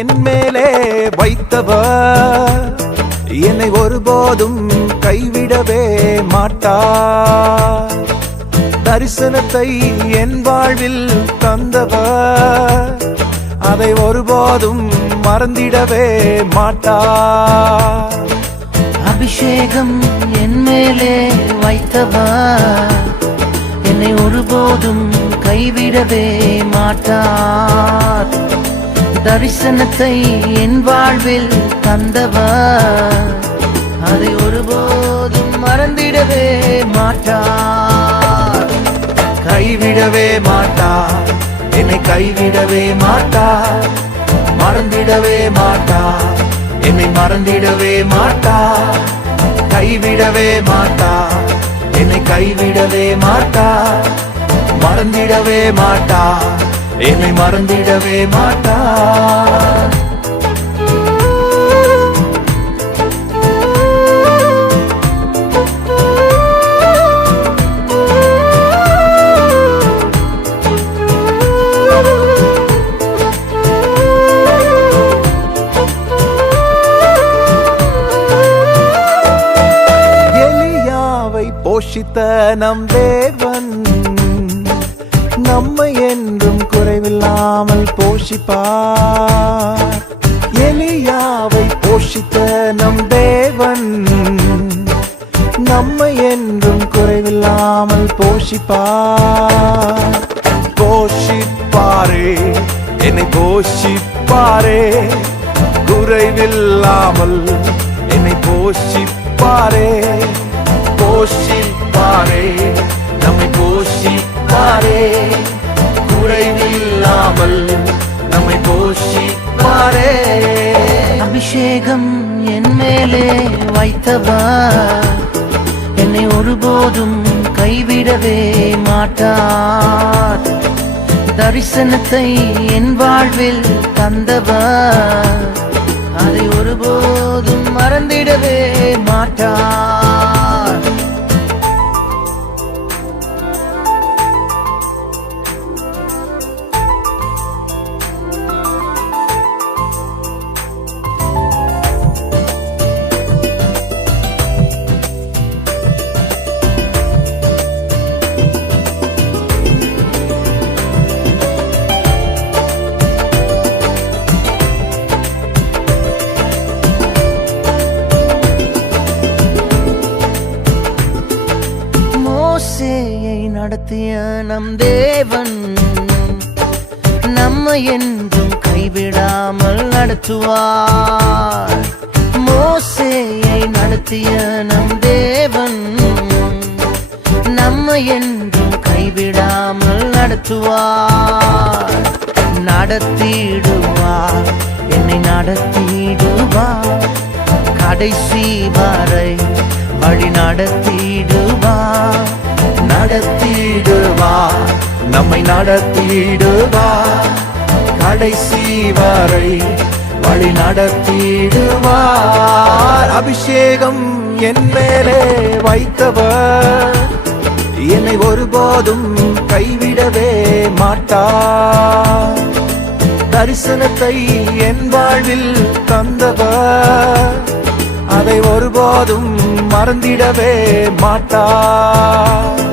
என் மேலே வைத்தவர் என்னை ஒருபோதும் கைவிடவே மாட்டார். தரிசனத்தை என் வாழ்வில் தந்தவர் அதை ஒருபோதும் மறந்திடவே மாட்டார். அபிஷேகம் என் மேலே வைத்தவர் என்னை ஒருபோதும் கைவிடவே மாட்டார். தரிசனத்தை என் வாழ்வில் தந்தவர் அதை ஒருபோதும் மறந்திடவே மாட்டார். கைவிடவே மாட்டார், என்னை கைவிடவே மாட்டார். மறந்திடவே மாட்டார், என்னை மறந்திடவே மாட்டார். கைவிடவே மாட்டார், என்னை கைவிடவே மாட்டார். மறந்திடவே மாட்டார், என்னை மறந்திடவே மாட்டார். போஷித்த நம் தேவன் நம்மை என்றும் குறைவில்லாமல் போஷிப்பார். எலியாவை போஷித்த நம் தேவன் நம்மை என்றும் குறைவில்லாமல் போஷிப்பார். போஷிப்பாரே, என்னை போஷிப்பாரே, குறைவில்லாமல் என்னை போஷிப்பாரே. போஷிப்பாரே, நம்மை போஷிப்பாரே, குறைவில்லாமல் நம்மை போஷிப்பாரே. அபிஷேகம் என் மேலே வைத்தவர் என்னை ஒருபோதும் கைவிடவே மாட்டார். தரிசனத்தை என் வாழ்வில் தந்தவர் அதை ஒருபோதும் மறந்திடவே மாட்டார். மோசேயை நடத்திய நம் தேவன் நம்மை என்றும் கைவிடாமல் நடத்துவார். மோசேயை நடத்திய நம் தேவன் நம்மை என்றும் கைவிடாமல் நடத்துவார். நடத்திடுவார், என்னை நடத்திடுவார். கடைசி வரை வழி நடத்திடுவார். நடத்திடுவார், நம்மை நடத்திடுவார். கடைசி வரை வழி நடத்திடுவார். அபிஷேகம் என் மேலே வைத்தவர் என்னை ஒருபோதும் கைவிடவே மாட்டார். தரிசனத்தை என் வாழ்வில் தந்தவர் அதை ஒருபோதும் மறந்திடவே மாட்டார்.